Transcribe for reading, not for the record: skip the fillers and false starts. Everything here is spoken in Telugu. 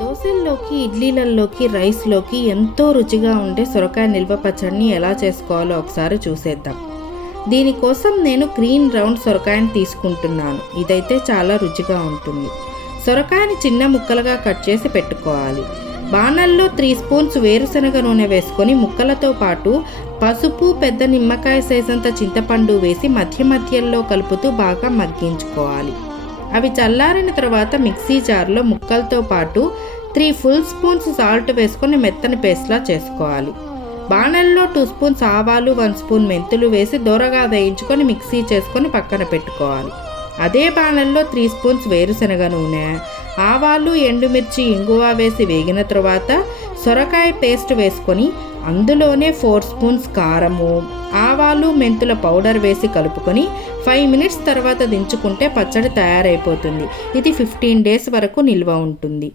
దోసల్లోకి, ఇడ్లీలలోకి, రైస్లోకి ఎంతో రుచిగా ఉండే సొరకాయ నిల్వ పచ్చడిని ఎలా చేసుకోవాలో ఒకసారి చూసేద్దాం. దీనికోసం నేను గ్రీన్ రౌండ్ సొరకాయని తీసుకుంటున్నాను. ఇదైతే చాలా రుచిగా ఉంటుంది. సొరకాయని చిన్న ముక్కలుగా కట్ చేసి పెట్టుకోవాలి. బాణల్లో 3 స్పూన్స్ వేరుశనగ నూనె వేసుకొని ముక్కలతో పాటు పసుపు, పెద్ద నిమ్మకాయ సైజంత చింతపండు వేసి మధ్యలో కలుపుతూ బాగా మగ్గించుకోవాలి. అవి చల్లారిన తర్వాత మిక్సీ జార్లో ముక్కలతో పాటు 3 ఫుల్ స్పూన్స్ సాల్ట్ వేసుకొని మెత్తని పేస్ట్లా చేసుకోవాలి. బాణల్లో 2 స్పూన్స్ ఆవాలు, 1 స్పూన్ మెంతులు వేసి దోరగా వేయించుకొని మిక్సీ చేసుకొని పక్కన పెట్టుకోవాలి. అదే బాణల్లో 3 స్పూన్స్ వేరుశనగ నూనె, ఆవాలు, ఎండుమిర్చి, ఇంగువ వేసి వేగిన తర్వాత సొరకాయ పేస్ట్ వేసుకొని అందులోనే 4 స్పూన్స్ కారము, ఆవాలు, మెంతుల పౌడర్ వేసి కలుపుకొని 5 మినిట్స్ తర్వాత దించుకుంటే పచ్చడి తయారైపోతుంది. ఇది 15 డేస్ వరకు నిల్వ ఉంటుంది.